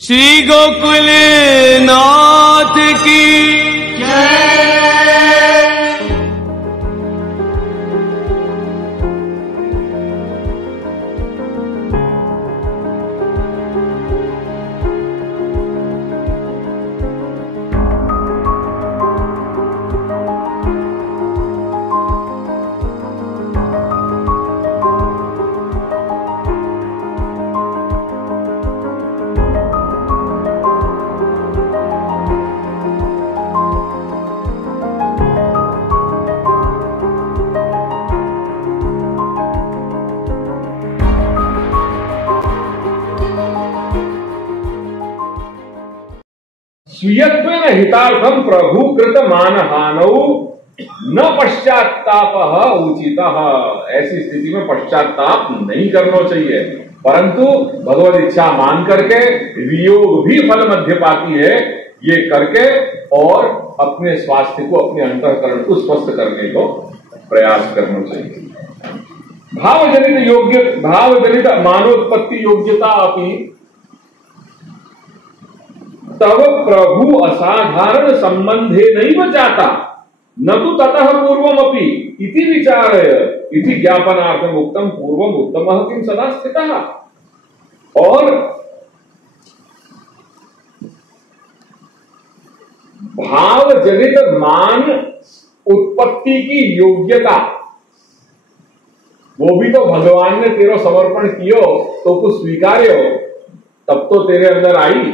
श्री गोकुल नाथ की जय। स्वीयत्वेन हितार्थम प्रभु कृत मानहानौ न पश्चात्तापः उचितः। ऐसी स्थिति में पश्चात्ताप नहीं करना चाहिए, परंतु भगवत इच्छा मान करके वियोग भी फल मध्यपाती है, ये करके और अपने स्वास्थ्य को, अपने अंतःकरण को स्वस्थ करने को प्रयास करना चाहिए। भावजनित मानोत्पत्ति योग्यता अपि तव प्रभु असाधारण संबंधे नैव जाता न तु ततः पूर्वमपि इति विचारय इति ज्ञापनार्थम उक्तम पूर्वम उत्तमः किं सदा स्थितः। और भावजनित मान उत्पत्ति की योग्यता, वो भी तो भगवान ने तेरो समर्पण कियो तो कुछ स्वीकार्यो, तब तो तेरे अंदर आई,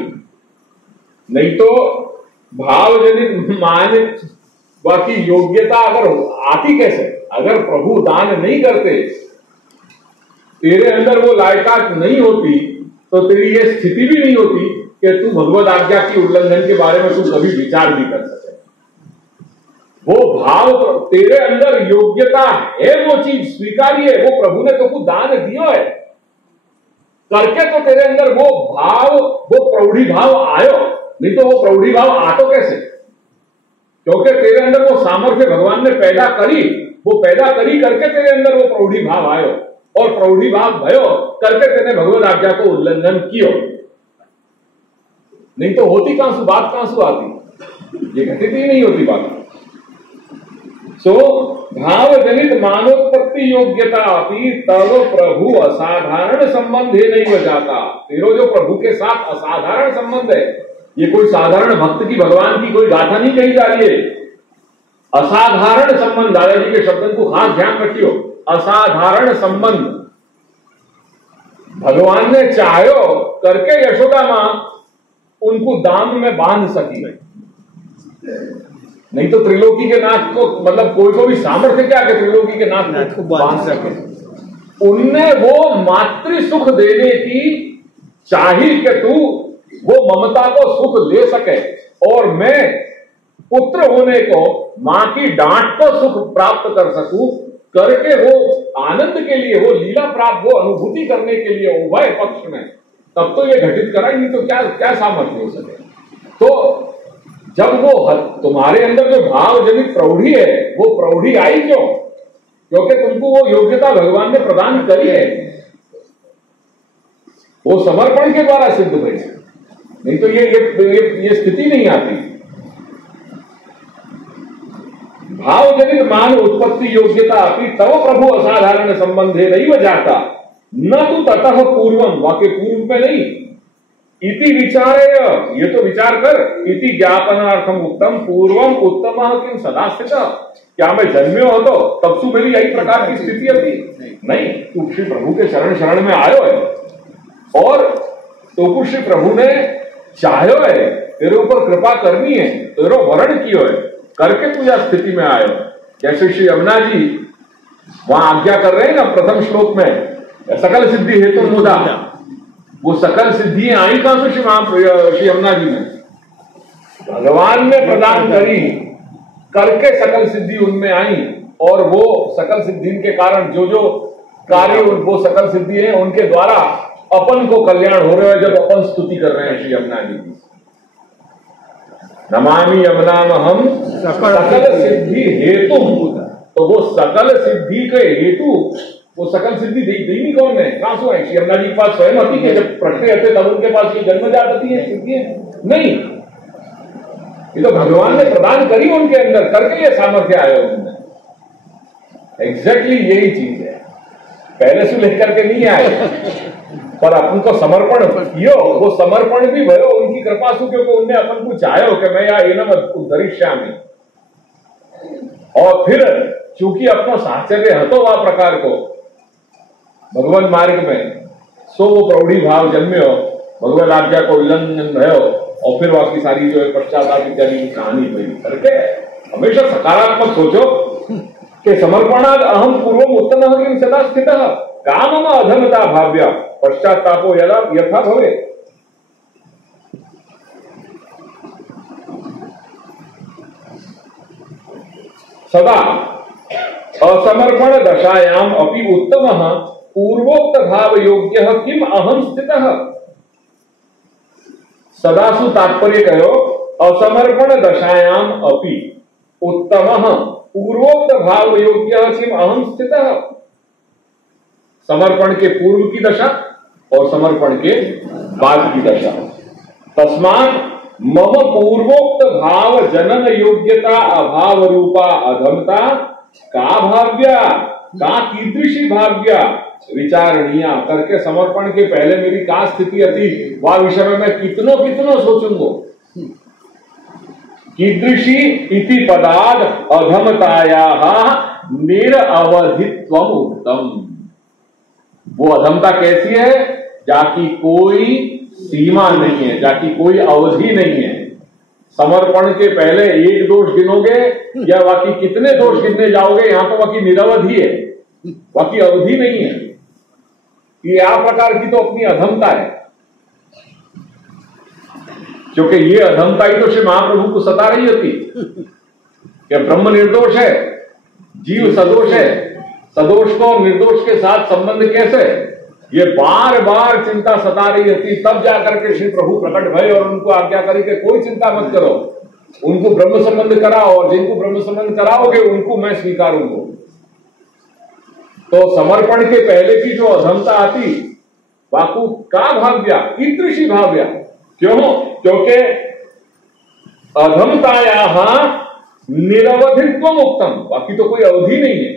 नहीं तो भावजनित मान बाकी योग्यता अगर आती कैसे? अगर प्रभु दान नहीं करते, तेरे अंदर वो लायकात नहीं होती, तो तेरी ये स्थिति भी नहीं होती कि तू भगवत आज्ञा की उल्लंघन के बारे में तू कभी विचार भी कर सके। वो भाव तेरे अंदर योग्यता है, वो चीज स्वीकार्य है, वो प्रभु ने तो दान दियो है करके, तो तेरे अंदर वो भाव, वो प्रौढ़ी भाव आयो, नहीं तो वो प्रौढ़ी भाव आतो कैसे? क्योंकि तेरे अंदर वो सामर्थ्य भगवान ने पैदा करी, वो पैदा करी करके तेरे अंदर वो प्रौढ़ी भाव आयो, और प्रौढ़ी भाव भयो करके तेने भगवत आज्ञा को उल्लंघन कियो, नहीं तो होती कहां सु बात, कहां सु आती, ये घटित ही नहीं होती बात। सो भावजनित मानोत्पत्ति योग्यता अपि तव प्रभु असाधारण संबंधे नहीं जाता। तेरो जो प्रभु के साथ असाधारण संबंध है, ये कोई साधारण भक्त की, भगवान की कोई गाथा नहीं कही जा रही है। असाधारण संबंध, दादाजी के शब्द को खास ध्यान रखियो, असाधारण संबंध भगवान ने चाहो करके यशोदा मां उनको दाम में बांध सकी नहीं तो त्रिलोकी के नाथ को, मतलब कोई को भी सामर्थ्य क्या कि त्रिलोकी के नाथ को बांध सके। उनने वो मातृ सुख देने की चाही कि तू वो ममता को सुख ले सके, और मैं पुत्र होने को, मां की डांट को सुख प्राप्त कर सकूं करके, वो आनंद के लिए, वो लीला प्राप्त, वो अनुभूति करने के लिए उभय पक्ष में, तब तो ये घटित कराएंगे, तो क्या क्या सामर्थ्य हो सके। तो जब वो तुम्हारे अंदर जो भावजनित प्रौढ़ी है, वो प्रौढ़ी आई क्यों? क्योंकि तुमको वो योग्यता भगवान ने प्रदान करी है, वो समर्पण के द्वारा सिद्ध हुई, नहीं तो ये स्थिति नहीं आती। भावजनित मान उत्पत्ति योग्यता अपि तव प्रभु असाधारण संबंधे नैव जाता न तु ततः पूर्वम, वाक्य पूर्व में नहीं, इति विचारय, ये तो विचार कर, इति ज्ञापनार्थम उत्तम पूर्वम उत्तमः किं सदा स्थितः। क्या मैं जन्म्यो हो तो तब से मेरी यही प्रकार की स्थिति अभी नहीं, तू श्री प्रभु के शरण में आयो है, और तो श्री प्रभु ने चाहो है, तेरे ऊपर कृपा करनी है, तेरो वर्ण कियो है करके तू यह स्थिति में आयो। जैसे श्री यमुना जी वहां आज्ञा कर रहे हैं ना प्रथम श्लोक में, सकल सिद्धि हेतु मुदा, वो सकल सिद्धियां आई कहां से? श्री यमुना जी में भगवान ने प्रदान करी करके सकल सिद्धि उनमें आई, और वो सकल सिद्धि के कारण जो जो कार्य, वो सकल सिद्धि है उनके द्वारा अपन को कल्याण हो रहा है। जब अपन स्तुति कर रहे हैं श्री यमुना जी की, नमामि यमुनामहं सकल सिद्धि हेतु, तो वो सकल सिद्धि के हेतु वो सकल सिद्धि दी कौन है? कहां से आई? यमुना जी के पास स्वयं आती है, जब प्रकटे रहते तब उनके पास ये जन्मजात आती है सिद्धि नहीं। ये तो भगवान ने प्रदान करी उनके अंदर, करके ये सामर्थ्य आया उनमें। एग्जैक्टली यही चीज है, पहले से लेकर के नहीं आए, पर अपन को समर्पण कियो, वो समर्पण भी भयो उनकी कृपा से, क्योंकि उनने अपन को चाहो कि मैं यहाँ एनम उद्धरिष्यामि। और फिर चूंकि अपना साहचर्य हतो वा प्रकार को भगवत मार्ग में, सो वो प्रौढ़ी भाव जन्म्यो, भगवत आज्ञा को उल्लंघन भयो, और फिर बाकी सारी जो है पश्चाताप इत्यादि की कहानी हुई करके हमेशा सकारात्मक सोचो कि समर्पणाद अहम पूर्वम उत्तम किम सदा स्थित कामम अधमता भाव्या पश्चातापो यदा यथा भवे। सदा असमर्पण दशायाम अपि उत्तमः पूर्वोक्त भाव योग्य किम अहम स्थितः। सदासु तात्पर्य कहो असमर्पण दशायाम अपि उत्तमः पूर्वोक्त भाव योग्य किम अहम स्थितः। समर्पण के पूर्व की दशा और समर्पण के बाद की दशा। तस्मात् मम पूर्वोक्त भाव जनन योग्यता अभाव रूपा अधमता का भाव्या का कीदृशी भाव्या विचारणीय करके समर्पण के पहले मेरी का स्थिति थी, वह विषय में मैं कितनो कितनो सोचूंगो। कीदृशी इति पदाद अधमतायाः निरअवधित्वम उत्तम। वो अधमता कैसी है? जाकी कोई सीमा नहीं है, जाकी कोई अवधि नहीं है। समर्पण के पहले एक दोष गिनोगे या बाकी कितने दोष गिनने जाओगे, यहां तो बाकी निरवधि है, बाकी अवधि नहीं है। ये आ प्रकार की तो अपनी अधमता है, क्योंकि ये अधमता ही तो श्री महाप्रभु को सता रही होती कि ब्रह्म निर्दोष है, जीव सदोष है, सदोष को निर्दोष के साथ संबंध कैसे? ये बार बार चिंता सता रही होती, तब जाकर के श्री प्रभु प्रकट भय और उनको आज्ञा करी कि कोई चिंता मत करो, उनको ब्रह्म संबंध कराओ, और जिनको ब्रह्म संबंध कराओगे उनको मैं स्वीकारूंगा। तो समर्पण के पहले की जो अधमता आती, वाकु का भाव्या कीदृशी भाव्या, क्यों? क्योंकि अधमतायाः निरवधित्वम उत्तम, बाकी तो कोई अवधि नहीं है।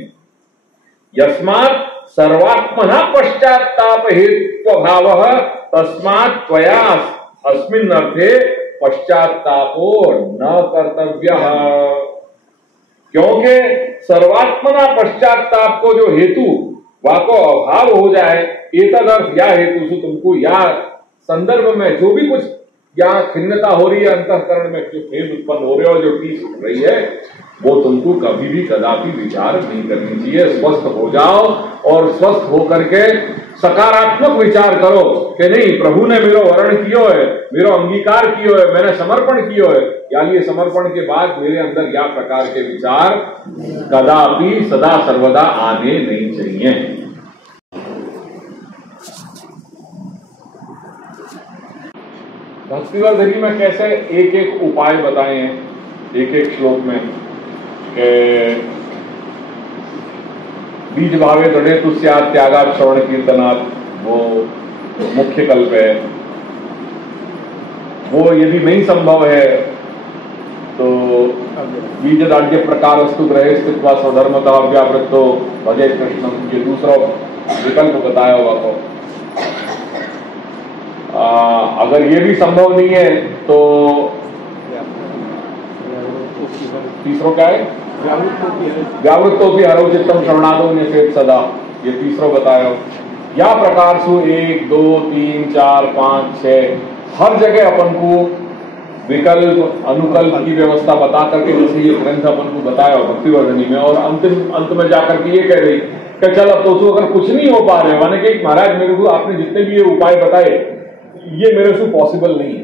यस्मात् सर्वात्मना पश्चात्ताप हेतु भाव तस्मात् त्वया अस्मिन् अर्थे पश्चात्तापो न कर्तव्यः। क्योंकि सर्वात्मना पश्चात्ताप को जो हेतु वाको अभाव हो जाए, एतदर्थ या हेतु से तुमको या संदर्भ में जो भी कुछ या खिन्नता हो रही है अंतःकरण में, जो खेद उत्पन्न हो रहे हो, जो टीस उठ रही है, वो तुमको कभी भी कदापि विचार नहीं करनी चाहिए। स्वस्थ हो जाओ और स्वस्थ होकर के सकारात्मक विचार करो कि नहीं, प्रभु ने मेरो वर्ण कियो है, मेरो अंगीकार कियो है, मैंने समर्पण कियो है, यानी ये समर्पण के बाद मेरे अंदर या प्रकार के विचार कदापि सदा सर्वदा आने नहीं चाहिए। भक्तिवर्धनी में कैसे एक एक उपाय बताए हैं एक एक श्लोक में। बीज भावे दृढ़े तुस्यात् त्यागात् श्रवण कीर्तनात्, वो मुख्य कल्प है। वो यदि नहीं संभव है तो बीज दाढ़्य प्रकार वस्तु ग्रहे स्थित्वा स्वधर्मतः व्यावृत्तो भजे कृष्णम, ये दूसरा विकल्प बताया हुआ को। अगर ये भी संभव नहीं है तो तीसरा क्या है? व्यावृत्तो भी हरो चित्तम शरणादो निषेध सदा, ये तीसरा बताया। या प्रकार से 1 2 3 4 5 6 हर जगह अपन को विकल्प अनुकल्प की व्यवस्था बता करके, जैसे ये ग्रंथ अपन को बताया भक्तिवर्धनी में, और अंत में जाकर के ये कह रही कि चल अब तो अगर कुछ नहीं हो पा रहे, माने कि महाराज मेरे को आपने जितने भी ये उपाय बताए ये मेरे से पॉसिबल नहीं है,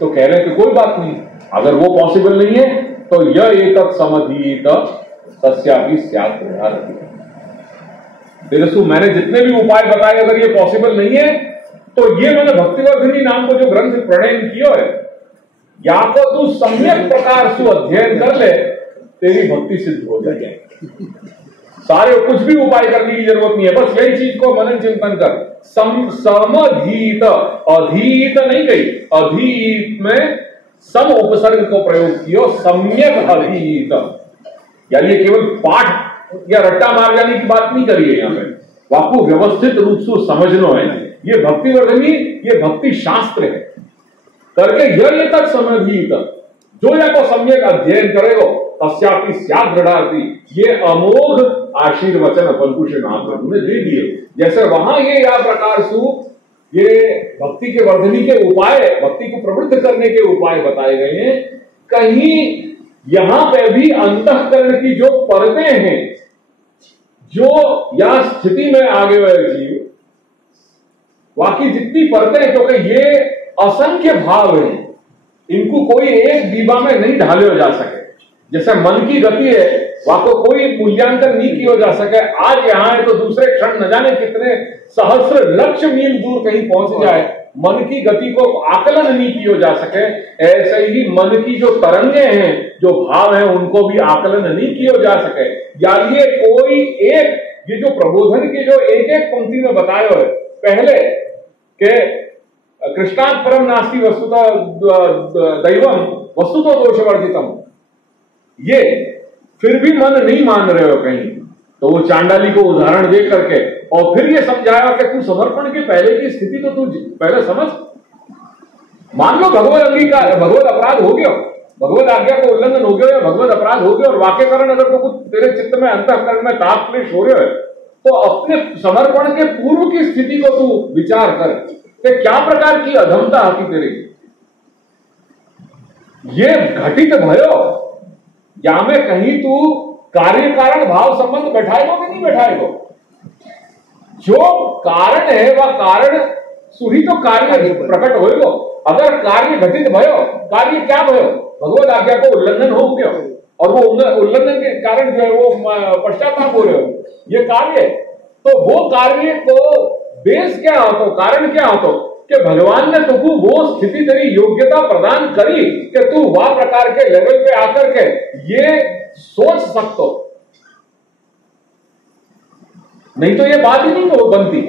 तो कह रहे कि कोई बात नहीं, अगर वो पॉसिबल नहीं है तो यह एक समधीत सस्यापि स्यात् प्रधारति। तेरे से मैंने जितने भी उपाय बताए, अगर ये पॉसिबल नहीं है तो ये मैंने भक्तिवर्धनी नाम को जो ग्रंथ प्रणयन किया है, या तो तू सम्यक प्रकार से अध्ययन कर ले, तेरी भक्ति सिद्ध हो जाएगी। सारे कुछ भी उपाय करने की जरूरत नहीं है, बस यही चीज को मनन चिंतन कर। समधीत, अधीत नहीं कही, अधीत में सम उपसर्ग को प्रयोग किया, सम्यक अधीत, यानी ये केवल पाठ या रट्टा मार जाने की बात नहीं करी है, यहां पे आपको व्यवस्थित रूप से समझना है। ये भक्ति वर्धनी, ये भक्ति शास्त्र है करके ये तक समधीत, जो या को सम्यक अध्ययन करेगो तस्यापि स्यात् दृढ़ाति, ये अमोघ आशीर्वचन अपन को श्री महाप्रभु ने दे दिए। जैसे वहां ये या प्रकार से ये भक्ति के वर्धनी के उपाय, भक्ति को प्रवृत्त करने के उपाय बताए गए हैं, कहीं यहां पे भी अंतःकरण की जो परतें हैं, जो या स्थिति में आगे हुए जीव, बाकी जितनी परतें, क्योंकि ये असंख्य भाव हैं, इनको कोई एक दीवा में नहीं ढाले जा सके। जैसे मन की गति है, वहां को कोई मूल्यांकन नहीं किया जा सके, आज यहां है तो दूसरे क्षण न जाने कितने सहस्र लक्ष मील दूर कहीं पहुंच जाए, मन की गति को आकलन नहीं किया जा सके। ऐसे ही मन की जो तरंगे हैं, जो भाव हैं, उनको भी आकलन नहीं किया जा सके। या ये कोई एक, ये जो प्रबोधन की जो एक एक पंक्ति में बताए हुए पहले के कृष्णात् परम नास्ति वस्तुतः दैवम वस्तुतो दोषवर्जितम, ये फिर भी मन नहीं मान रहे हो कहीं, तो वो चांडाली को उदाहरण दे करके और फिर ये समझाया कि तू समर्पण के पहले की स्थिति तो तू पहले समझ। मान लो भगवत अंगीकार, भगवत अपराध हो गया, भगवत आज्ञा को उल्लंघन हो गया या भगवत अपराध हो गया, और वाक्य कारण अगर तो कुछ तेरे चित्त में अंतःकरण में ताप क्लेश हो रहे हो, तो अपने समर्पण के पूर्व की स्थिति को तू विचार कर कि क्या प्रकार की अधमता आती तेरी। ये घटित भयो, या में कहीं तू कार्य कारण भाव संबंध बैठाएगो कि नहीं बैठाएगो? जो कारण है वह कारण सुही तो कार्य प्रकट होएगो। अगर कार्य घटित भयो, कार्य क्या भयो? भगवत आज्ञा को उल्लंघन हो गया, और वो उल्लंघन के कारण जो है वो पश्चाताप हो रहे हो, ये कार्य। तो वो कार्य को बेस क्या होता, कारण क्या होता कि भगवान ने तुमको वो स्थिति तेरी योग्यता प्रदान करी कि तू वह प्रकार के लेवल पे आकर के ये सोच सकते, नहीं तो ये बात ही नहीं हो बनती।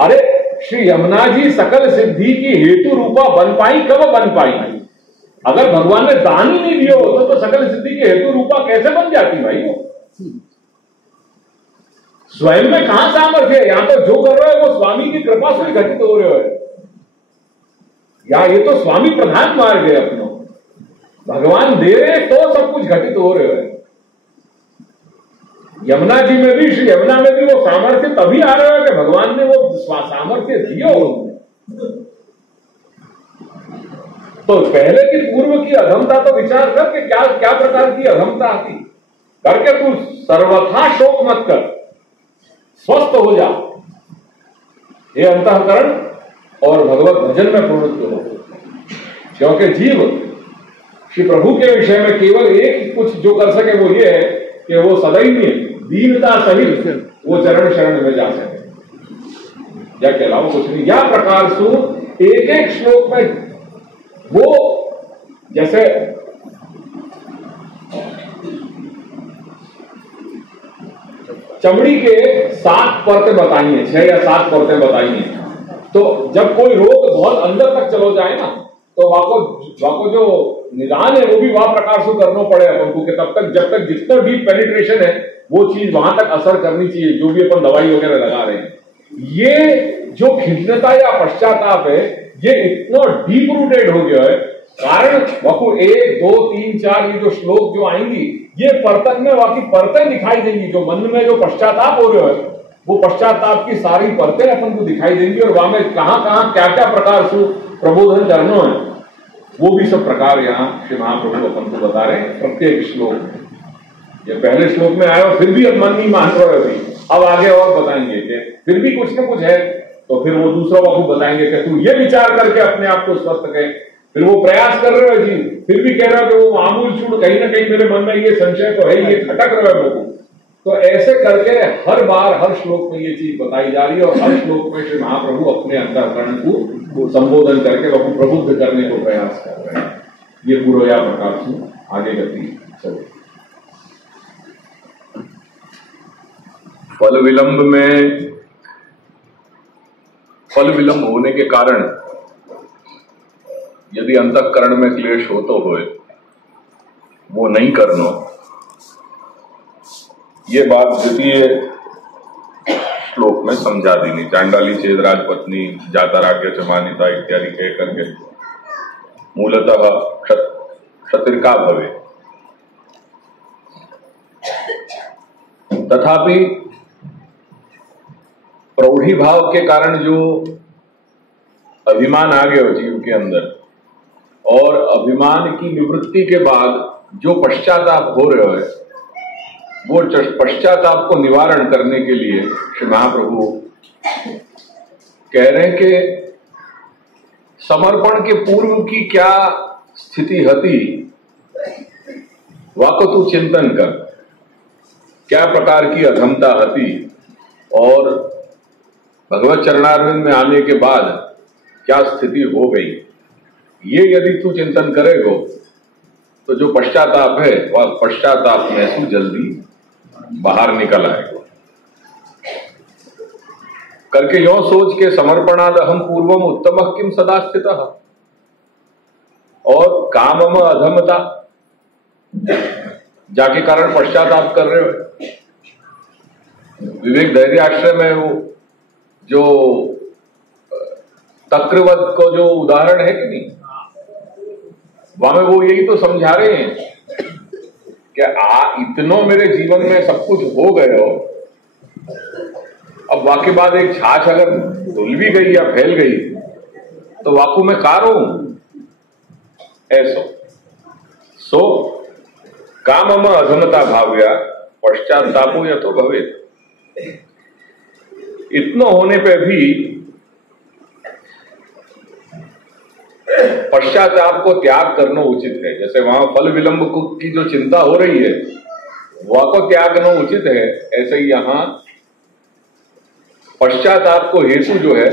अरे श्री यमुना जी सकल सिद्धि की हेतु रूपा बन पाई, कब बन पाई? अगर भगवान ने दान ही नहीं दिया होता तो सकल सिद्धि की हेतु रूपा कैसे बन जाती भाई? वो स्वयं में कहां सामर्थ्य है? यहां तो जो कर रहे हो वो स्वामी की कृपा से घटित हो रहे हो, या ये तो स्वामी प्रधान मार्ग है अपनो, भगवान दे रहे तो सब कुछ घटित हो रहे हो। यमुना जी में भी, श्री यमुना में भी वो सामर्थ्य तभी आ रहा है कि भगवान ने वो सामर्थ्य दिया। तो पहले की पूर्व की अधमता तो विचार कर कि क्या क्या प्रकार की अधमता आती, करके तू सर्वथा शोक मत कर, स्वस्थ हो जा, ये अंतःकरण और भगवत भजन में प्रवृत्त हो। क्योंकि जीव श्री प्रभु के विषय में केवल एक कुछ जो कर सके वो ये है कि वो सदैव दीनता सहित वो चरण शरण में जा सके, या के अलावा कुछ नहीं। या प्रकार से एक एक श्लोक में वो जैसे चमड़ी के 7 परतें बताई हैं, 6 या 7 परतें बताई हैं। तो जब कोई रोग बहुत अंदर तक चलो जाए ना, तो वाको जो निदान है वो भी वह प्रकार से करना पड़े अपन को, कि तब तक जब तक जितना डीप पेनिट्रेशन है वो चीज वहां तक असर करनी चाहिए, जो भी अपन दवाई वगैरह लगा रहे हैं। ये जो खिन्नता या पश्चाताप है, ये इतना डीप रूटेड हो गया है, कारण वाको 1, 2, 3, 4 ये जो श्लोक जो आएंगी, ये परतन में वाकई परतें दिखाई देंगी। जो मन में जो पश्चाताप हो रहे हो, वो पश्चाताप की सारी परतें अपन को दिखाई देंगी, और वहां में कहां कहां क्या क्या प्रकार से प्रबोधन करना है, वो भी सब प्रकार यहाँ श्री महाप्रभु अपन को बता रहे हैं प्रत्येक श्लोक में। ये पहले श्लोक में आया, फिर भी अब मन नहीं मान रहे अभी, अब आगे और बताएंगे कि फिर भी कुछ ना कुछ है, तो फिर वो दूसरा वाकू बताएंगे कि तू ये विचार करके अपने आप को स्वस्थ करे। फिर वो प्रयास कर रहे हो जी, फिर भी कह रहे हो कि वो आमूल चूड़ कहीं ना कहीं मेरे मन में ये संशय तो है, ये खटक रहा है मेरे को। तो ऐसे करके हर बार हर श्लोक में ये चीज बताई जा रही है, और हर श्लोक में श्री महाप्रभु अपने अंतःकरण को संबोधन करके वो प्रबुद्ध करने को प्रयास कर रहे हैं। ये पूरा प्रकार से आगे गति चले। फल विलंब होने के कारण यदि अंतःकरण में क्लेश हो तो होए, वो नहीं करना, ये बात द्वितीय श्लोक में समझा देनी। चांडाली चेदराज पत्नी जातराज्ञ चमानिता इत्यादि कह करके मूलतः क्षत्रिका भवे। तथापि प्रौढ़ी भाव के कारण जो अभिमान आ गया जीव के अंदर, और अभिमान की निवृत्ति के बाद जो पश्चाताप हो रहा है, वो पश्चाताप को निवारण करने के लिए श्री महाप्रभु कह रहे हैं कि समर्पण के पूर्व की क्या स्थिति हती, वाको तू चिंतन कर, क्या प्रकार की अधमता हती, और भगवत चरणारविंद में आने के बाद क्या स्थिति हो गई, ये यदि तू चिंतन करेगो तो जो पश्चाताप है वह पश्चाताप में से जल्दी बाहर निकल आएगा। करके यो सोच के समर्पणाद हम पूर्वम उत्तमः किम सदा स्थितः, और कामम अधमता जाके कारण पश्चाताप कर रहे हो। विवेक धैर्य आश्रय में वो जो तक्रवत को जो उदाहरण है कि नहीं, वहां में वो यही तो समझा रहे हैं कि इतनो मेरे जीवन में सब कुछ हो गए हो, अब वाके बाद एक छाछ अगर धुल भी गई या फैल गई तो वाकू में कारो ऐसो सो कामम अधमता भाव्या पश्चातापो या तो भवे। इतना होने पे भी पश्चाताप को त्याग करना उचित है। जैसे वहां फल विलंब की जो चिंता हो रही है वह को त्यागना उचित है, ऐसे ही यहां पश्चाताप को हेतु जो है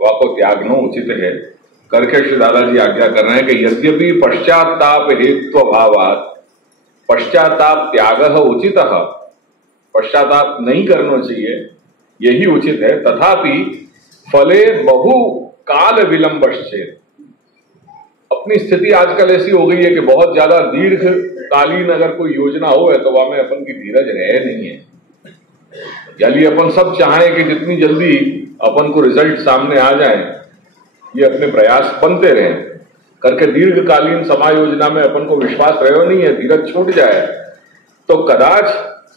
वह को त्यागना उचित है। करके श्री दादाजी आज्ञा कर रहे हैं कि यद्यपि पश्चाताप हेतु भावात पश्चाताप त्याग उचित, पश्चाताप नहीं करना चाहिए, यही उचित है। तथापि फले बहु काल विलंबश्चेत, अपनी स्थिति आजकल ऐसी हो गई है कि बहुत ज्यादा दीर्घकालीन अगर कोई योजना हो है तो वहां में अपन की धीरज रह नहीं है। यदि अपन सब चाहें कि जितनी जल्दी अपन को रिजल्ट सामने आ जाए, ये अपने प्रयास बनते रहे, करके दीर्घकालीन समायोजना में अपन को विश्वास रहो नहीं है, धीरज छूट जाए तो कदाच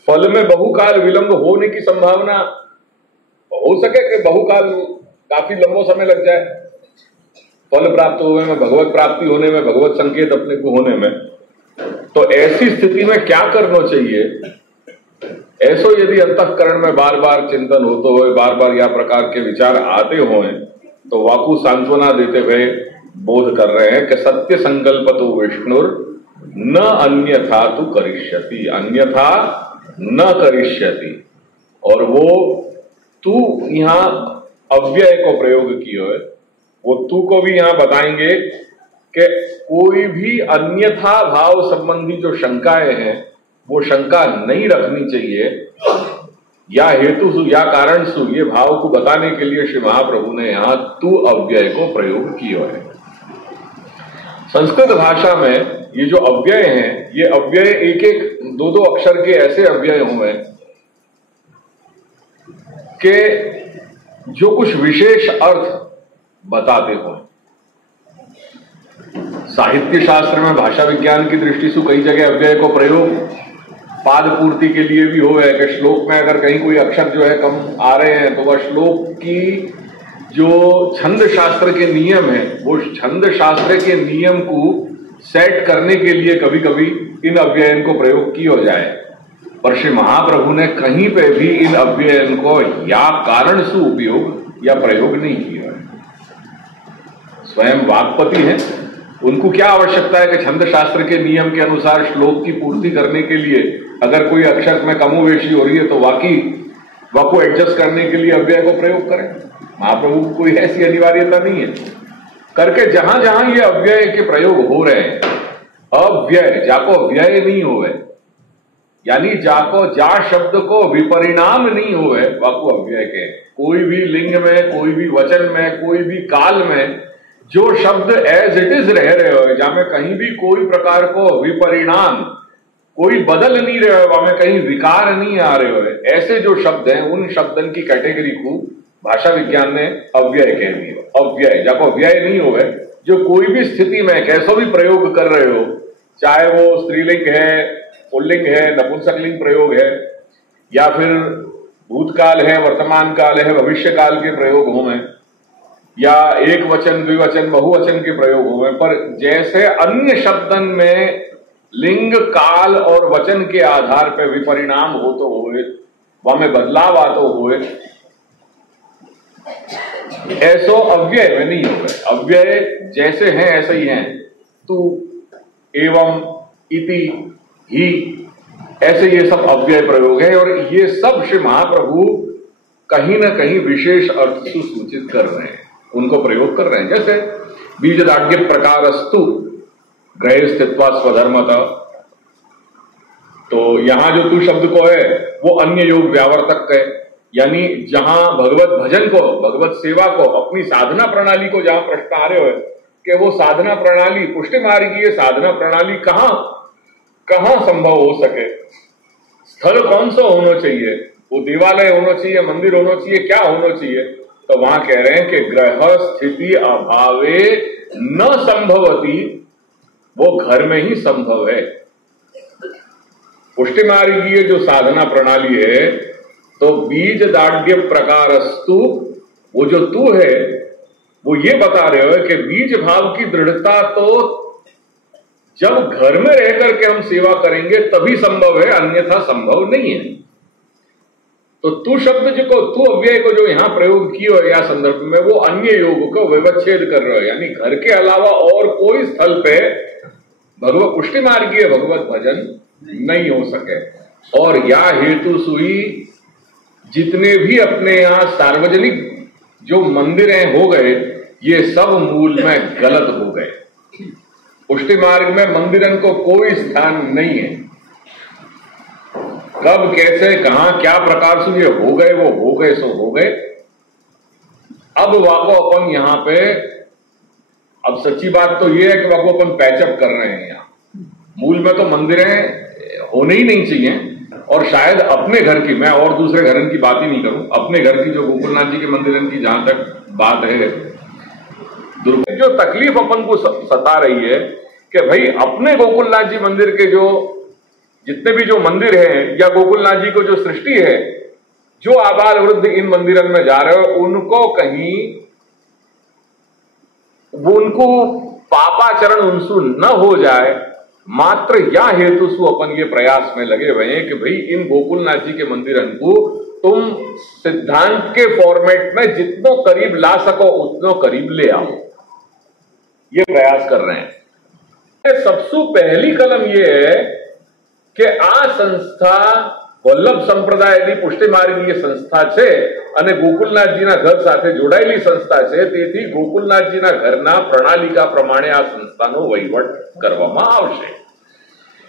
फल में बहुकाल विलंब होने की संभावना हो सके कि बहुकाल काफी लंबो समय लग जाए फल प्राप्त होने में, भगवत प्राप्ति होने में, भगवत संकेत अपने को होने में। तो ऐसी स्थिति में क्या करना चाहिए? ऐसो यदि अंतःकरण में बार बार चिंतन होते हुए, बार बार यह प्रकार के विचार आते हुए, तो वाकु सांत्वना देते हुए बोध कर रहे हैं कि सत्य संकल्प तो विष्णुर न अन्यथा तू करिष्यति, अन्यथा न करिष्यति। और वो तू यहां अव्यय को प्रयोग किया है, वो तू को भी यहां बताएंगे कि कोई भी अन्यथा भाव संबंधी जो शंकाएं हैं वो शंका नहीं रखनी चाहिए। या हेतु सु या कारण सु, ये भाव को बताने के लिए श्री महाप्रभु ने यहां तू अव्यय को प्रयोग किया है। संस्कृत भाषा में ये जो अव्यय हैं, ये अव्यय एक एक दो दो अक्षर के ऐसे अव्यय हुए कि जो कुछ विशेष अर्थ बताते हो। साहित्य शास्त्र में भाषा विज्ञान की दृष्टि से कई जगह अव्यय को प्रयोग पाद पूर्ति के लिए भी हो है कि श्लोक में अगर कहीं कोई अक्षर जो है कम आ रहे हैं तो वह श्लोक की जो छंद शास्त्र के नियम है, वो छंद शास्त्र के नियम को सेट करने के लिए कभी कभी इन अव्ययन को प्रयोग किया जाए। पर श्री महाप्रभु ने कहीं पे भी इन अव्ययन को या कारण से उपयोग या प्रयोग नहीं किया है। स्वयं वाक्पति हैं, उनको क्या आवश्यकता है कि छंद शास्त्र के नियम के अनुसार श्लोक की पूर्ति करने के लिए अगर कोई अक्षर में कमोवेशी हो रही है तो वाको एडजस्ट करने के लिए अव्यय को प्रयोग करें। महाप्रभु को कोई ऐसी अनिवार्यता नहीं है। करके जहां जहां ये अव्यय के प्रयोग हो रहे हैं, अव्यय जाको अव्यय नहीं हो, यानी जाको जा शब्द को विपरिणाम नहीं होवे वाको अव्यय के। कोई भी लिंग में, कोई भी वचन में, कोई भी काल में जो शब्द एज इट इज रह रहे हो, जहां में कहीं भी कोई प्रकार को विपरिणाम, कोई बदल नहीं रहे हो, वहां में कहीं विकार नहीं आ रहे हो, ऐसे जो शब्द हैं उन शब्दन की कैटेगरी को भाषा विज्ञान ने अव्यय कह दिया। अव्यय जब अव्यय नहीं हो, जो कोई भी स्थिति में कैसा भी प्रयोग कर रहे हो, चाहे वो स्त्रीलिंग है, पुल्लिंग है, नपुंसकलिंग प्रयोग है, या फिर भूतकाल है, वर्तमान काल है, भविष्य काल के प्रयोग हो में, या एक वचन, द्विवचन, बहुवचन के प्रयोग हो में, पर जैसे अन्य शब्दन में लिंग, काल और वचन के आधार पर विपरिणाम हो तो हुए, वहां में बदलाव आ तो हुए, ऐसो अव्यय में नहीं हो। अव्यय जैसे हैं ऐसे ही हैं। तू, एवं, इति, ही, ऐसे ये सब अव्यय प्रयोग है और ये सब श्री महाप्रभु कहीं ना कहीं विशेष अर्थ से सूचित कर रहे हैं, उनको प्रयोग कर रहे हैं। जैसे बीजदाड्य प्रकारस्तु ग्रहे स्थित्वा स्वधर्मतः, तो यहां जो तू शब्द को है वो अन्य योग व्यावर्तक है, यानी जहां भगवत भजन को, भगवत सेवा को, अपनी साधना प्रणाली को जहां प्रश्न आ रहे हो कि वो साधना प्रणाली, पुष्टि मार्गीय साधना प्रणाली कहां संभव हो सके, स्थल कौन सा होना चाहिए, वो देवालय होना चाहिए, मंदिर होना चाहिए, क्या होना चाहिए, तो वहां कह रहे हैं कि ग्रह स्थिति अभावे न संभवती, वो घर में ही संभव है। पुष्टि मार्गीय जो साधना प्रणाली है, तो बीज दाड्य प्रकारस्तु, वो जो तू है वो ये बता रहे हो कि बीज भाव की दृढ़ता तो जब घर में रह करके हम सेवा करेंगे तभी संभव है, अन्यथा संभव नहीं है। तो तू शब्द जो को, तू अव्यय को जो यहां प्रयोग किया है या संदर्भ में, वो अन्य योग को व्यवच्छेद कर रहे हो, यानी घर के अलावा और कोई स्थल पे भगवत पुष्टि मार्गीय भगवत भजन नहीं हो सके। और या हेतु सुई, जितने भी अपने यहां सार्वजनिक जो मंदिरें हो गए, ये सब मूल में गलत हो गए। पुष्टि मार्ग में मंदिरन को कोई स्थान नहीं है। कब, कैसे, कहां, क्या प्रकार से ये हो गए, वो हो गए सो हो गए। अब वाको अपन यहां पे, अब सच्ची बात तो ये है कि वाको अपन पैचअप कर रहे हैं। यहां मूल में तो मंदिरें होने ही नहीं चाहिए, और शायद अपने घर की, मैं और दूसरे घरन की बात ही नहीं करूं, अपने घर की जो गोकुलनाथ जी के मंदिरन की जहां तक बात है, जो तकलीफ अपन को सता रही है कि भाई अपने गोकुलनाथ जी मंदिर के जो जितने भी जो मंदिर हैं, या गोकुलनाथ जी को जो सृष्टि है, जो आबाल वृद्ध इन मंदिरन में जा रहे हो, उनको कहीं वो उनको पापाचरण उनसु न हो जाए, मात्र या हेतु सु अपन ये प्रयास में लगे हुए हैं कि भाई इन गोकुलनाथ जी के मंदिरन को तुम सिद्धांत के फॉर्मेट में जितनो करीब ला सको उतनो करीब ले आओ, ये प्रयास कर रहे हैं। सबसे पहली कलम ये है कि आ संस्था वल्लभ संप्रदायની પુષ્ટિ માર્ગીય સંસ્થા છે અને ગોકુલનાથજીના ઘર સાથે જોડાયેલી સંસ્થા છે, તેથી ગોકુલનાથજીના ઘરના પ્રણાલિકા પ્રમાણે આ સંસ્થાનો વહીવટ કરવામાં આવશે।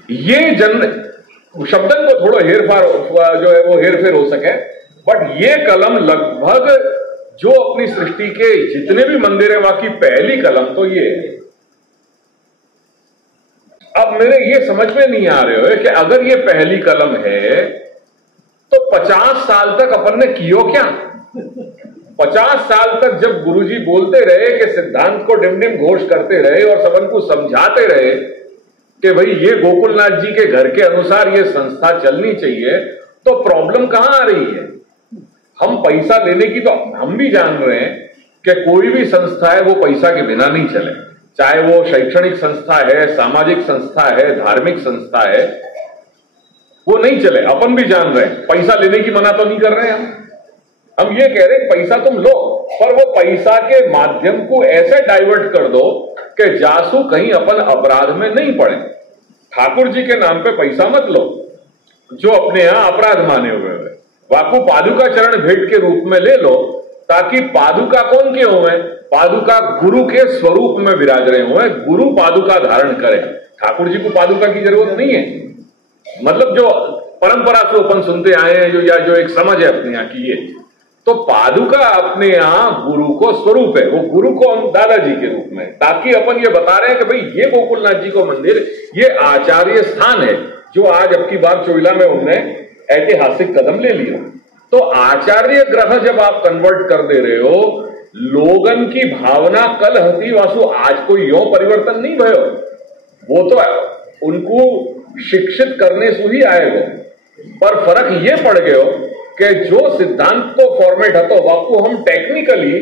ये जन शब्दन को थोड़ो हेरफार जो है वो हेरफेर हो सके, बट ये कलम लगभग जो अपनी सृष्टि के जितने भी मंदिर है वहां की पहली कलम तो ये है। अब मेरे ये समझ में नहीं आ रहे हो कि अगर ये पहली कलम है तो 50 साल तक अपन ने कियो क्या? 50 साल तक जब गुरुजी बोलते रहे कि सिद्धांत को डिमडिम घोष करते रहे और सबन को समझाते रहे कि भाई ये गोकुलनाथ जी के घर के अनुसार ये संस्था चलनी चाहिए, तो प्रॉब्लम कहां आ रही है? हम पैसा लेने की तो हम भी जान रहे हैं कि कोई भी संस्था है वो पैसा के बिना नहीं चले, चाहे वो शैक्षणिक संस्था है, सामाजिक संस्था है, धार्मिक संस्था है, वो नहीं चले। अपन भी जान रहे हैं, पैसा लेने की मना तो नहीं कर रहे हैं हम ये कह रहे हैं पैसा तुम लो, पर वो पैसा के माध्यम को ऐसे डाइवर्ट कर दो कि जासू कहीं अपन अपराध में नहीं पड़े। ठाकुर जी के नाम पे पैसा मत लो जो अपने यहां अपराध माने हुए हैं, वाकु पादुका चरण भेंट के रूप में ले लो, ताकि पादुका कौन के हुए? पादुका गुरु के स्वरूप में विराज रहे हुए, गुरु पादुका धारण करे। ठाकुर जी को पादुका की जरूरत नहीं है। मतलब जो परंपरा से अपन सुनते आए हैं, जो एक समझ है अपने यहाँ की, ये तो पादुका अपने यहाँ गुरु को स्वरूप है, वो गुरु को हम दादाजी के रूप में, ताकि अपन ये बता रहे हैं कि भाई ये गोकुलनाथ जी को मंदिर ये आचार्य स्थान है, जो आज अब की बार चोइला में उन्होंने ऐतिहासिक कदम ले लिया। तो आचार्य ग्रह जब आप कन्वर्ट कर दे रहे हो, लोगन की भावना कल हती वासु आज कोई यो परिवर्तन नहीं भयो, वो तो उनको शिक्षित करने से ही आएगा। पर फर्क ये पड़ गयो कि जो सिद्धांत तो फॉर्मेट है तो वाकू हम टेक्निकली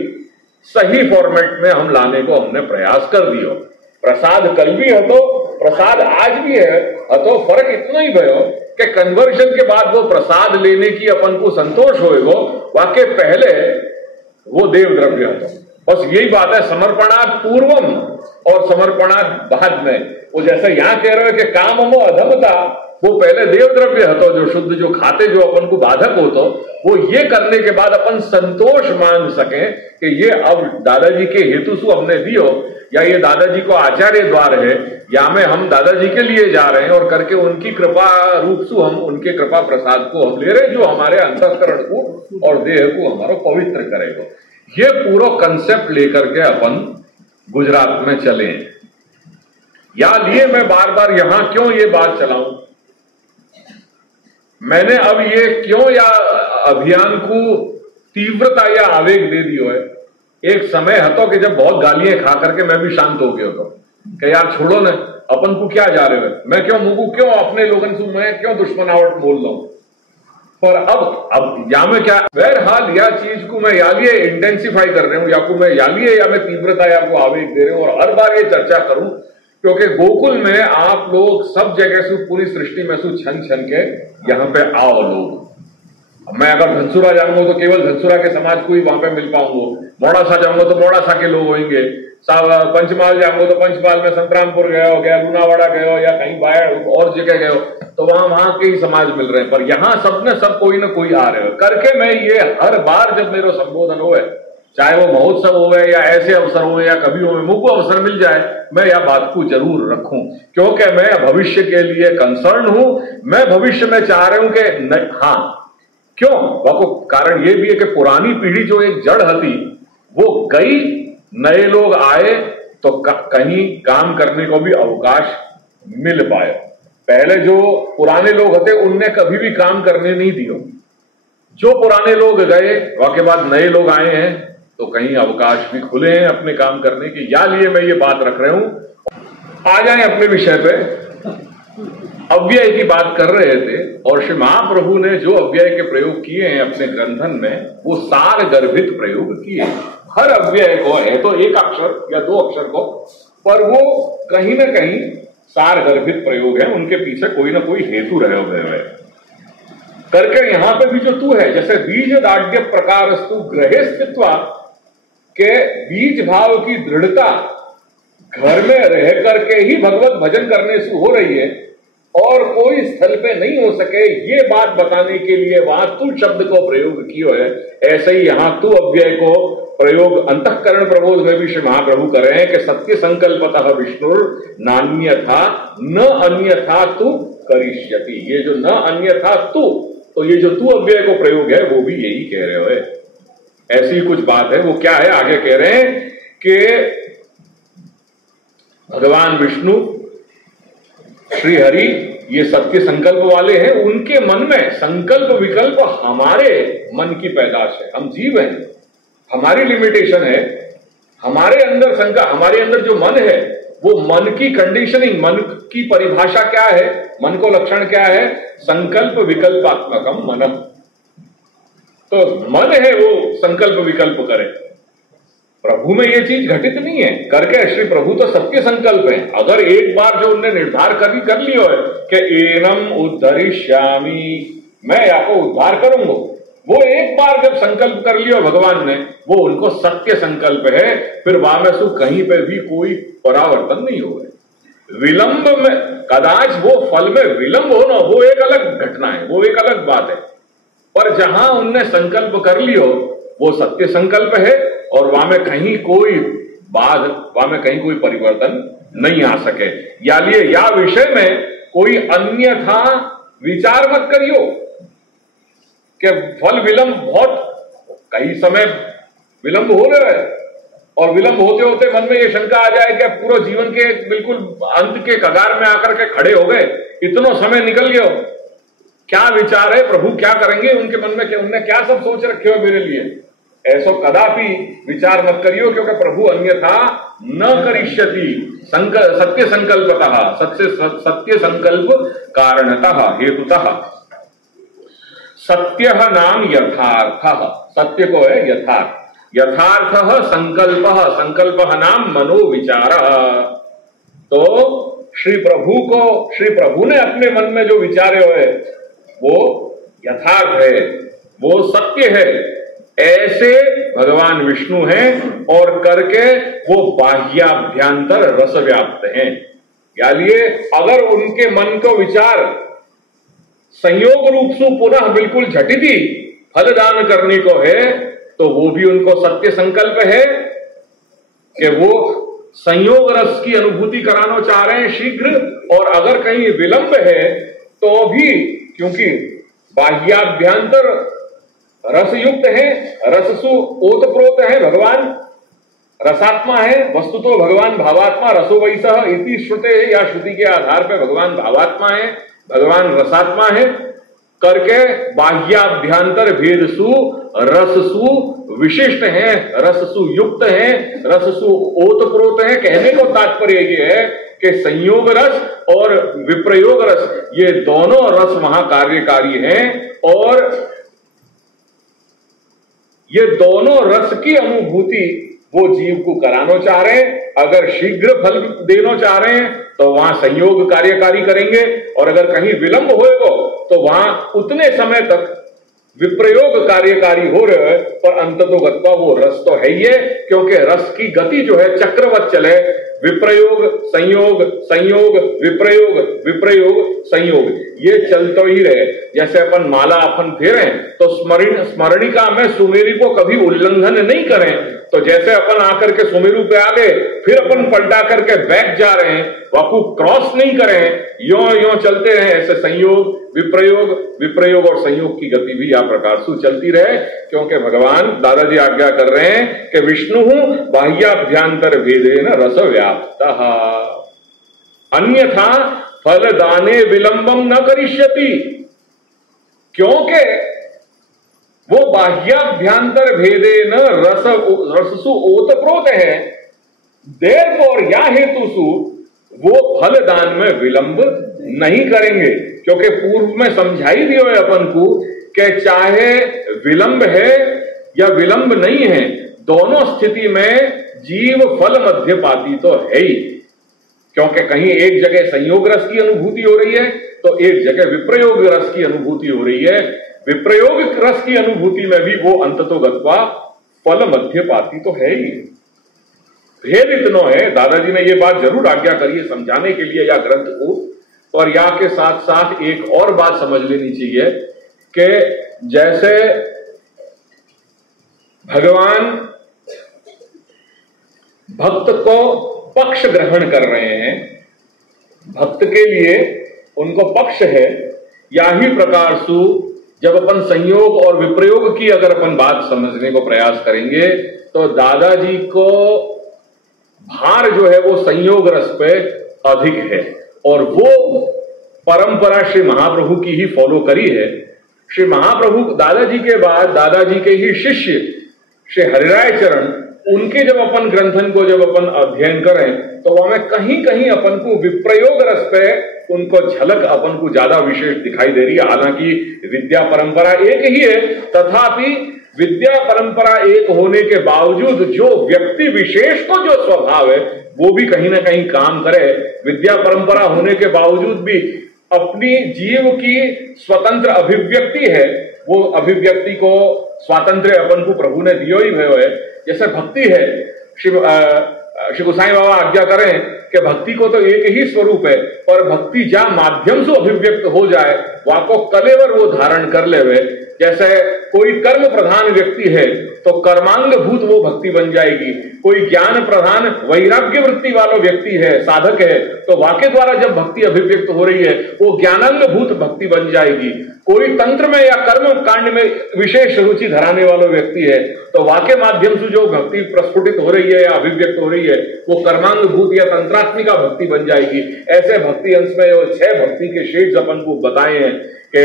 सही फॉर्मेट में हम लाने को हमने प्रयास कर दियो। प्रसाद कल भी है तो प्रसाद आज भी है, तो फर्क इतना ही भयो कि कन्वर्जन के बाद वो प्रसाद लेने की अपन को संतोष होएगो, वाकई पहले वो देव द्रव्य है। बस यही बात है, समर्पणात् पूर्वम और समर्पणात् बाद में। वो जैसे यहां कह रहे हो कि काम मो अधमता, वो पहले देव द्रव्य हतो जो शुद्ध जो खाते जो अपन को बाधक होतो, वो ये करने के बाद अपन संतोष मान सके कि ये अब दादाजी के हेतु से हमने दियो, या ये दादाजी को आचार्य द्वार है, या में हम दादाजी के लिए जा रहे हैं और करके उनकी कृपा रूप से हम उनके कृपा प्रसाद को हम ले रहे हैं, जो हमारे अंतःकरण को और देह को हमारा पवित्र करेगा। ये पूरा कंसेप्ट लेकर के अपन गुजरात में चले। या लिए मैं बार बार यहां क्यों ये बात चलाऊं, मैंने अब ये क्यों या अभियान को तीव्रता या आवेग दे दियो है। एक समय हतो कि जब बहुत गालियां खा करके मैं भी शांत हो गया तो कि यार छोड़ो ना, अपन को क्या जा रहे हो, मैं क्यों मुझको क्यों अपने लोगन से मैं क्यों दुश्मनावट बोल रहा हूं। पर अब या मैं क्या बहरहाल या चीज को मैं या लिए इंटेंसिफाई कर रहा हूं, या को मैं या लिए या मैं तीव्रता या को आवेग दे रहा हूं, और हर बार ये चर्चा करूं क्योंकि गोकुल में आप लोग सब जगह से पूरी सृष्टि में छन छन के यहाँ पे आओ लोग। मैं अगर धनसुरा जाऊंगा तो केवल धनसुरा के समाज को ही वहां पे मिल पाऊंगा, मोड़ासा जाऊंगा तो मोड़ासा के लोग होंगे, पंचमहाल जाऊंगा तो पंचमहाल में संतरामपुर गया लूनावाड़ा गयो या कहीं बाहर और जगह गयो तो वहां के ही समाज मिल रहे हैं। पर यहाँ सब ने सब कोई ना कोई आ रहे हो करके मैं ये हर बार जब मेरा संबोधन हो, चाहे वो महोत्सव हो या ऐसे अवसर हो या कभी हो, मुझको अवसर मिल जाए मैं यह बात को जरूर रखूं, क्योंकि मैं भविष्य के लिए कंसर्न हूं। मैं भविष्य में चाह रहा हूं कि हाँ क्यों, वो कारण ये भी है कि पुरानी पीढ़ी जो एक जड़ हती वो गई, नए लोग आए तो कहीं काम करने को भी अवकाश मिल पाए। पहले जो पुराने लोग थे उनने कभी भी काम करने नहीं दियो, जो पुराने लोग गए वाके बाद नए लोग आए हैं तो कहीं अवकाश भी खुले हैं अपने काम करने की। या लिए मैं ये बात रख रहा हूं। आ जाए अपने विषय पे। अव्यय की बात कर रहे थे और श्री महाप्रभु ने जो अव्यय के प्रयोग किए हैं अपने ग्रंथन में वो सार गर्भित प्रयोग किए। हर अव्यय को है तो एक अक्षर या दो अक्षर को, पर वो कहीं ना कहीं सार गर्भित प्रयोग है, उनके पीछे कोई ना कोई हेतु रहे हुए है करके। यहां पे भी जो तू है जैसे बीज दाढ़्य प्रकारस्तु ग्रहे स्थित्वा के बीज भाव की दृढ़ता घर में रह करके ही भगवत भजन करने से हो रही है और कोई स्थल पे नहीं हो सके, ये बात बताने के लिए वहां तू शब्द को प्रयोग किया है। ऐसे ही यहां तू अव्यय को प्रयोग अंतःकरण प्रबोध में भी श्री महाप्रभु कर रहे हैं कि सत्य संकल्पतः विष्णुर नान्यथा न अन्यथा तू करिष्यति। ये जो न अन्यथा तू, तो ये जो तू अव्यय को प्रयोग है वो भी यही कह रहे हो। ऐसी कुछ बात है, वो क्या है आगे कह रहे हैं कि भगवान विष्णु श्री हरि ये सत्य संकल्प वाले हैं, उनके मन में संकल्प विकल्प हमारे मन की पैदाश है। हम जीव हैं, हमारी लिमिटेशन है, हमारे अंदर हमारे अंदर जो मन है वो मन की कंडीशनिंग, मन की परिभाषा क्या है, मन को लक्षण क्या है, संकल्प विकल्पात्मकम मनम। तो मन है वो संकल्प विकल्प करे। प्रभु में ये चीज घटित नहीं है करके श्री प्रभु तो सत्य संकल्प है। अगर एक बार जो उनने निर्धार कर लियो है कि एनम उद्धरिष्यामि, मैं आपको उद्धार करूंगा, वो एक बार जब संकल्प कर लियो भगवान ने, वो उनको सत्य संकल्प है। फिर वहां में कहीं पे भी कोई परावर्तन नहीं हो गए। विलंब में कदाच वो फल में विलंब हो ना, वो एक अलग घटना है, वो एक अलग बात है। पर जहां उनने संकल्प कर लियो वो सत्य संकल्प है और वहां में कहीं कोई वहां में कहीं कोई परिवर्तन नहीं आ सके। या लिए या विषय में कोई अन्यथा विचार मत करियो कि फल विलंब, बहुत कई समय विलंब हो रहे हैं और विलंब होते होते मन में ये शंका आ जाए कि पूरा जीवन के बिल्कुल अंत के कगार में आकर के खड़े हो गए, इतना समय निकल गया, क्या विचार है, प्रभु क्या करेंगे उनके मन में, उनने क्या सब सोच रखे हो मेरे लिए। ऐसो कदापि विचार मत करियो, क्योंकि प्रभु अन्यथा न करिष्यति सत्य संकल्पतः, सत्य संकल्प कारणतः हेतुतः। सत्य नाम यथार्थ, सत्य को है यथार्थ, यथार्थ संकल्प, संकल्प नाम मनोविचार। तो श्री प्रभु ने अपने मन में जो विचारे हुए वो यथार्थ है, वो सत्य है, ऐसे भगवान विष्णु हैं और करके वो बाह्याभ्यांतर रस व्याप्त हैं। यानी अगर उनके मन को विचार संयोग रूप से पुनः बिल्कुल झटिति फलदान करने को है, तो वो भी उनको सत्य संकल्प है कि वो संयोग रस की अनुभूति कराना चाह रहे हैं शीघ्र, और अगर कहीं विलंब है तो भी, क्योंकि बाह्याभ्यांतर रस युक्त है, रससु ओतप्रोत है, भगवान रसात्मा है, वस्तु तो भगवान भावात्मा रसो वैसह इति श्रुते है, या श्रुति के आधार पर भगवान भावात्मा है, भगवान रसात्मा है, करके बाह्याभ्यांतर भेदसु रससु विशिष्ट है, रससु युक्त है, रससु ओतप्रोत है। कहने को तात्पर्य ये है कि संयोग रस और विप्रयोग रस, ये दोनों रस वहां कार्यकारी हैं और ये दोनों रस की अनुभूति वो जीव को कराना चाह रहे हैं। अगर शीघ्र फल देना चाह रहे हैं तो वहां संयोग कार्यकारी करेंगे, और अगर कहीं विलंब होएगा तो वहां उतने समय तक विप्रयोग कार्यकारी हो रहे हैं, पर अंततोगत्वा वो रस तो है ही है, क्योंकि रस की गति जो है चक्रवत चले, विप्रयोग संयोग संयोग विप्रयोग विप्रयोग संयोग, ये चलते ही रहे। जैसे अपन माला अपन फेरें तो स्मरणिका में सुमेरु को कभी उल्लंघन नहीं करें, तो जैसे अपन आकर के सुमेरु पे आ गए फिर अपन पलटा करके बैक जा रहे हैं, वाकू क्रॉस नहीं करें, यो चलते रहे, ऐसे संयोग विप्रयोग विप्रयोग और संयोग की गति भी या प्रकार से चलती रहे, क्योंकि भगवान दादाजी आज्ञा कर रहे हैं कि विष्णु बाह्याभ्यांतर भेदेन रस व्याप्तः अन्यथा फलदाने विलंबम न करिष्यति, क्योंकि वो बाह्याभ्यांतर भेदेन रससु ओतप्रोत है, देयरफॉर या हेतुसु वो फलदान में विलंब नहीं करेंगे, क्योंकि पूर्व में समझाई दियो है अपन को कि चाहे विलंब है या विलंब नहीं है, दोनों स्थिति में जीव फल मध्यपाती तो है ही, क्योंकि कहीं एक जगह संयोग रस की अनुभूति हो रही है तो एक जगह विप्रयोग रस की अनुभूति हो रही है। विप्रयोग रस की अनुभूति में भी वो अंततोगत्वा फल मध्यपाती तो है ही। भेद इतना है, दादाजी ने ये बात जरूर आज्ञा करी है समझाने के लिए या ग्रंथ को, और या के साथ साथ एक और बात समझ लेनी चाहिए कि जैसे भगवान भक्त को पक्ष ग्रहण कर रहे हैं, भक्त के लिए उनको पक्ष है, या ही प्रकार से जब अपन संयोग और विप्रयोग की अगर अपन बात समझने को प्रयास करेंगे तो दादाजी को भार जो है वो संयोग रस पे अधिक है, और वो परंपरा श्री महाप्रभु की ही फॉलो करी है। श्री महाप्रभु दादाजी के बाद दादाजी के ही शिष्य श्री हरिराय चरण, उनके जब अपन ग्रंथन को जब अपन अध्ययन करें तो वहां कहीं कहीं अपन को विप्रयोग रस पे उनको झलक अपन को ज्यादा विशेष दिखाई दे रही है। हालांकि विद्या परंपरा एक ही है, तथापि विद्या परंपरा एक होने के बावजूद जो व्यक्ति विशेष को जो स्वभाव है वो भी कहीं ना कहीं काम करे। विद्या परंपरा होने के बावजूद भी अपनी जीव की स्वतंत्र अभिव्यक्ति है, वो अभिव्यक्ति को स्वातंत्र्य अपन को प्रभु ने दियो ही भयो है। जैसे भक्ति है, श्री गोसाई बाबा आज्ञा करें कि भक्ति को तो एक ही स्वरूप है, और भक्ति जा माध्यम से अभिव्यक्त हो जाए वाको कलेवर वो धारण कर ले। जैसे कोई कर्म प्रधान व्यक्ति है तो कर्मांग भूत वो भक्ति बन जाएगी। कोई ज्ञान प्रधान वैराग्य वृत्ति वाला व्यक्ति है, साधक है, तो वाक्य द्वारा जब भक्ति अभिव्यक्त हो रही है वो ज्ञानांग भूत भक्ति बन जाएगी। कोई तंत्र में या कर्म कांड में विशेष रुचि धराने वाला व्यक्ति है तो वाक्य माध्यम से जो भक्ति प्रस्फुटित हो रही है या अभिव्यक्त हो रही है वो कर्मांग भूत या तंत्रात्मिका भक्ति बन जाएगी। ऐसे भक्ति अंश में 6 भक्ति के शेड्स अपन को बताए हैं कि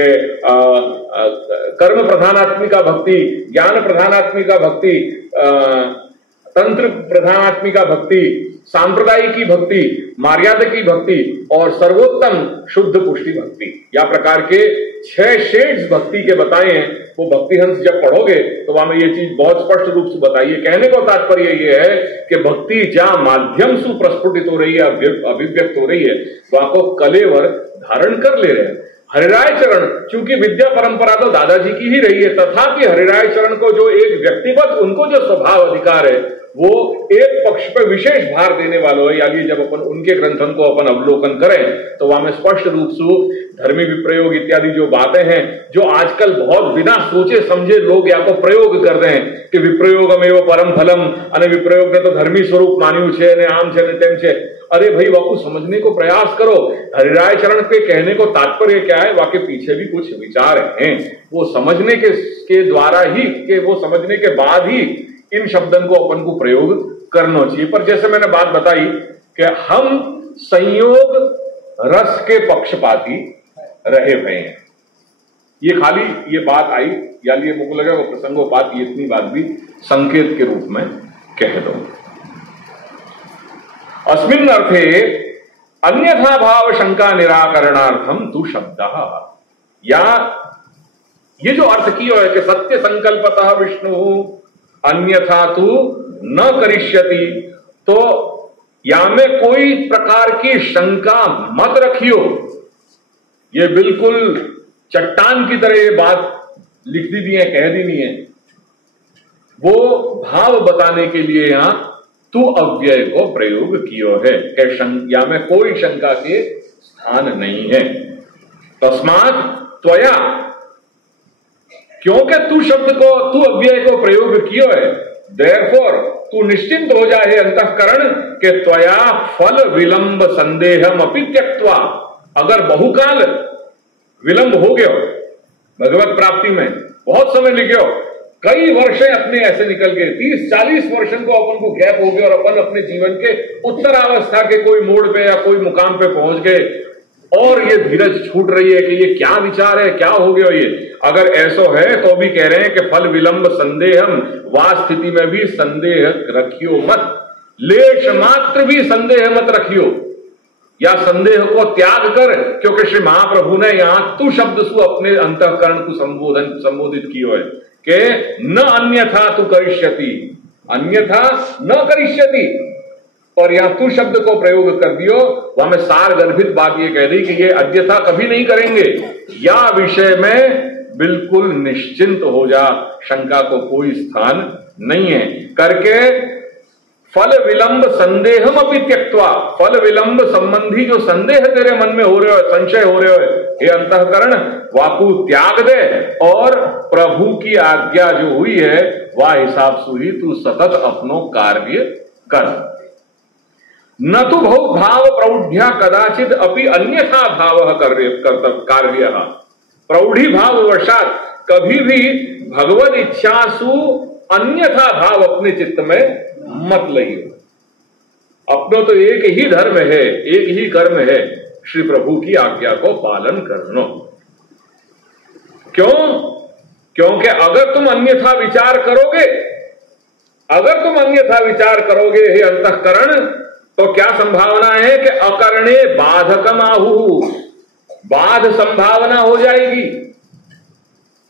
कर्म प्रधानात्मिका भक्ति, ज्ञान प्रधानात्मिका भक्ति, तंत्र प्रधानात्मिका भक्ति, सांप्रदायिकी भक्ति, मर्यादा की भक्ति और सर्वोत्तम शुद्ध पुष्टि भक्ति। या प्रकार के 6 शेड्स भक्ति के बताए हैं। वो भक्ति हंस जब पढ़ोगे तो वहां में ये चीज बहुत स्पष्ट रूप से बताइए। कहने का तात्पर्य ये है कि भक्ति जहां माध्यम से प्रस्फुटित हो रही है, अभिव्यक्त हो रही है, वहां को कलेवर धारण कर ले रहे हैं। हरिराय चरण, चूंकि विद्या परंपरा तो दादाजी की ही रही है, तथापि हरिराय चरण को जो एक व्यक्तिगत उनको जो स्वभाव अधिकार है वो एक पक्ष पर विशेष भार देने वालों है। यानी जब अपन उनके ग्रंथन को अपन अवलोकन करें तो वहां में स्पष्ट रूप से धर्मी विप्रयोग इत्यादि जो बातें हैं जो आजकल बहुत बिना सोचे समझे लोग या तो प्रयोग कर रहे हैं कि विप्रयोगमेव परम फलम, अने विप्रयोग ने तो धर्मी स्वरूप मान्यू छे ने आम छे ने तेम छे। अरे भाई बापू, समझने को प्रयास करो। हरिराय चरण पे कहने को तात्पर्य क्या है, वाके पीछे भी कुछ विचार हैं। वो समझने के द्वारा ही, के वो समझने के बाद ही इन शब्दों को अपन को प्रयोग करना चाहिए। पर जैसे मैंने बात बताई कि हम संयोग रस के पक्षपाती रहे हुए हैं। ये खाली ये बात आई, यानी ये मुझे लगा वो प्रसंगोपात, ये इतनी बात भी संकेत के रूप में कह दो। अस्मिन् अर्थे अन्यथा भाव शंका निराकरणार्थम तु शब्दः, या ये जो अर्थ किया है कि सत्य संकल्पतः विष्णु अन्यथा तु न करिष्यति, तो या में कोई प्रकार की शंका मत रखियो। ये बिल्कुल चट्टान की तरह ये बात लिख दी है, कह दी नहीं है। वो भाव बताने के लिए यहां तू अव्यय को प्रयोग कियो है कि या में कोई शंका के स्थान नहीं है। तस्मात् त्वया, क्योंकि तू शब्द को, तू अव्यय को प्रयोग कियो है, देयरफॉर तू निश्चिंत हो जाए अंतःकरण के त्वया फल विलंब संदेहम अपि त्यक्त्वा, अगर बहुकाल विलंब हो गया भगवत प्राप्ति में, बहुत समय लिख गयो, कई वर्ष अपने ऐसे निकल गए, 30-40 वर्षों को अपन को गैप हो गया और अपन अपने जीवन के उत्तरावस्था के कोई मोड़ पे या कोई मुकाम पे पहुंच गए और ये धीरज छूट रही है कि ये क्या विचार है, क्या हो गया ये। अगर ऐसा है तो भी कह रहे हैं कि फल विलंब संदेहम, वा स्थिति में भी संदेह रखियो मत, लेश मात्र भी संदेह मत रखियो, या संदेह को त्याग कर, क्योंकि श्री महाप्रभु ने यहां तू शब्द से अपने अंतःकरण को संबोधित किया है कि न अन्यथा तू करिष्यति, अन्यथा न करिष्यति, और यहां तू शब्द को प्रयोग कर दियो। वहां में सार गर्भित बात ये कह दी कि ये अन्यथा कभी नहीं करेंगे, या विषय में बिल्कुल निश्चिंत हो जा, शंका को कोई स्थान नहीं है करके फल विलंब संदेहम अपि त्यक्त्वा, फल विलंब संबंधी जो संदेह तेरे मन में हो रहे हो, संशय हो रहे हो, ये अंतःकरण वाकु त्याग दे और प्रभु की आज्ञा जो हुई है वह हिसाब से ही तू सतत अपनो कार्य कर। न तो बहु भाव प्रौढ़्या कदाचित अपि अन्यथा भाव कार्य, प्रौढ़ी भाव वशात कभी भी भगवत इच्छासु अन्यथा भाव अपने चित्त में मत लइयो। अपनो तो एक ही धर्म है, एक ही कर्म है, श्री प्रभु की आज्ञा को पालन करना। क्यों? क्योंकि अगर तुम अन्यथा विचार करोगे, अगर तुम अन्यथा विचार करोगे हे अंतःकरण, तो क्या संभावना है कि अकरणे बाधकम आहु, बाध संभावना हो जाएगी।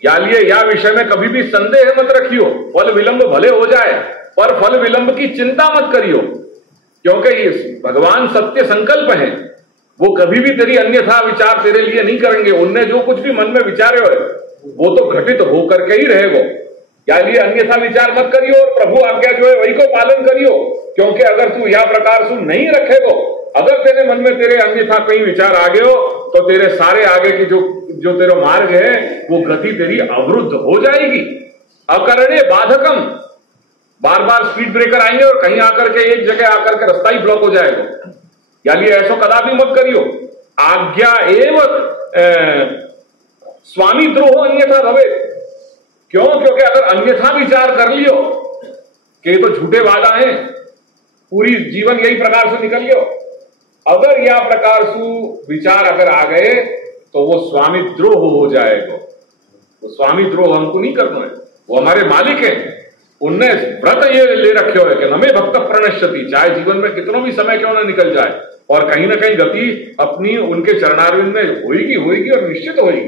या विषय में कभी भी संदेह मत रखियो। फल विलंब भले हो जाए पर फल विलंब की चिंता मत करियो, क्योंकि ये भगवान सत्य संकल्प है, वो कभी भी तेरी अन्यथा विचार तेरे लिए नहीं करेंगे। उनने जो कुछ भी मन में विचारे हो वो तो घटित होकर के ही रहेगा। यानी अन्यथा विचार मत करियो और प्रभु आज्ञा जो है वही को पालन करियो, क्योंकि अगर तू यह प्रकार से नहीं रखेगो, अगर तेरे मन में तेरे अन्यथा कहीं विचार आ गए हो तो तेरे सारे आगे की जो तेरा मार्ग है वो गति तेरी अवरुद्ध हो जाएगी। अकरणे बाधकम, बार बार स्पीड ब्रेकर आएंगे और कहीं आकर के एक जगह आकर के रास्ता ही ब्लॉक हो जाएगा। यानी ऐसा कदापि मत करियो। आज्ञा एवं स्वामी द्रोह अन्यथा भवे। क्यों? क्योंकि अगर अन्यथा विचार कर लियो कि ये तो झूठे वादा हैं, पूरी जीवन यही प्रकार से निकल लियो, अगर यह प्रकार से विचार अगर आ गए तो वो स्वामी द्रोह हो जाएगा। वो स्वामी द्रोह हमको नहीं करना है, वो हमारे मालिक हैं। उनने व्रत ये ले रखे हो कि नमे भक्त प्रणश्यति, चाहे जीवन में कितना भी समय क्यों ना निकल जाए, और कहीं ना कहीं गति अपनी उनके चरणारविंद में होगी और निश्चित होगी।